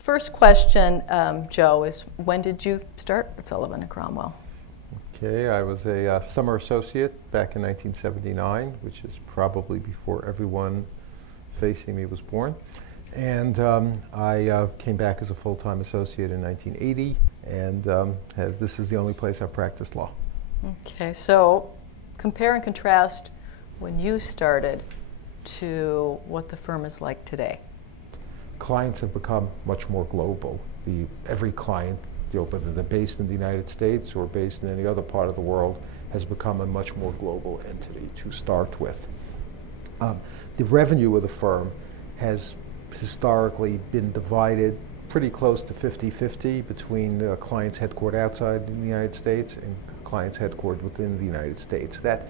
First question, Joe, is when did you start at Sullivan Cromwell? Okay, I was a summer associate back in 1979, which is probably before everyone facing me was born. And I came back as a full-time associate in 1980, and this is the only place I've practiced law. Okay, so compare and contrast when you started to what the firm is like today. Clients have become much more global. Every client, whether they're based in the United States or based in any other part of the world, has become a much more global entity to start with. The revenue of the firm has historically been divided pretty close to 50-50 between clients headquartered outside the United States and clients headquartered within the United States. That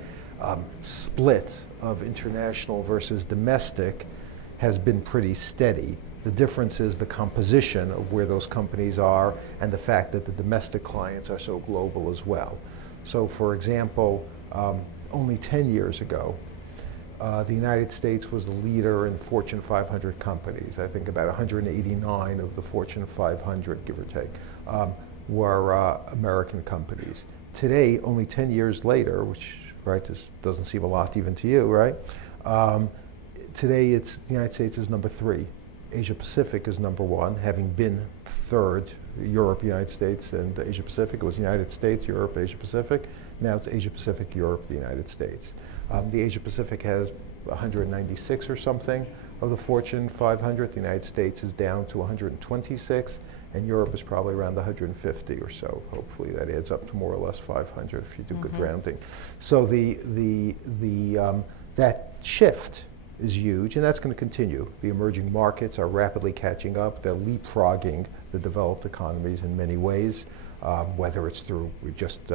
split of international versus domestic has been pretty steady. The difference is the composition of where those companies are and the fact that the domestic clients are so global as well. So for example, only 10 years ago, the United States was the leader in Fortune 500 companies. I think about 189 of the Fortune 500, give or take, were American companies. Today, only 10 years later, which, right, this doesn't seem a lot even to you, right? Today, the United States is number 3. Asia Pacific is number 1, having been third. Europe, United States, and Asia Pacific. It was United States, Europe, Asia Pacific. Now it's Asia Pacific, Europe, the United States. The Asia Pacific has 196 or something of the Fortune 500. The United States is down to 126, and Europe is probably around 150 or so. Hopefully that adds up to more or less 500 if you do good rounding. So that shift is huge, and that's going to continue. The emerging markets are rapidly catching up. They're leapfrogging the developed economies in many ways, whether it's through, we just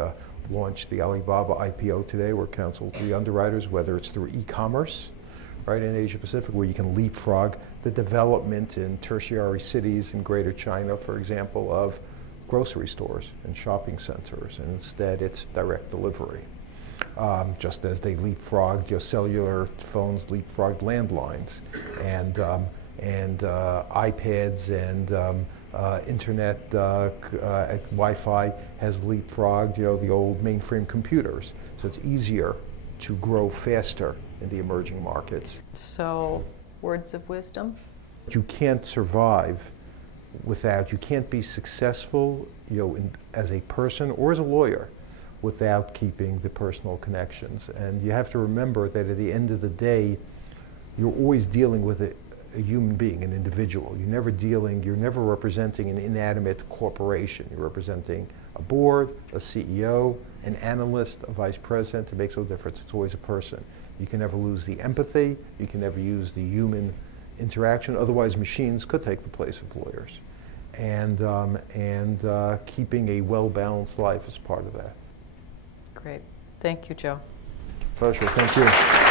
launched the Alibaba IPO today, we're counsel to the underwriters, whether it's through e-commerce, right, in Asia Pacific, where you can leapfrog the development in tertiary cities in Greater China, for example, of grocery stores and shopping centers, and instead it's direct delivery. Just as they leapfrogged, cellular phones leapfrogged landlines, and iPads and internet Wi-Fi has leapfrogged, the old mainframe computers. So it's easier to grow faster in the emerging markets. So, words of wisdom? You can't survive without, you can't be successful, as a person or as a lawyer without keeping the personal connections. And you have to remember that at the end of the day, you're always dealing with a human being, an individual. You're never representing an inanimate corporation. You're representing a board, a CEO, an analyst, a vice president. It makes no difference. It's always a person. You can never lose the empathy. You can never use the human interaction. Otherwise, machines could take the place of lawyers. And keeping a well-balanced life is part of that. Great. Thank you, Joe. Pleasure. Thank you.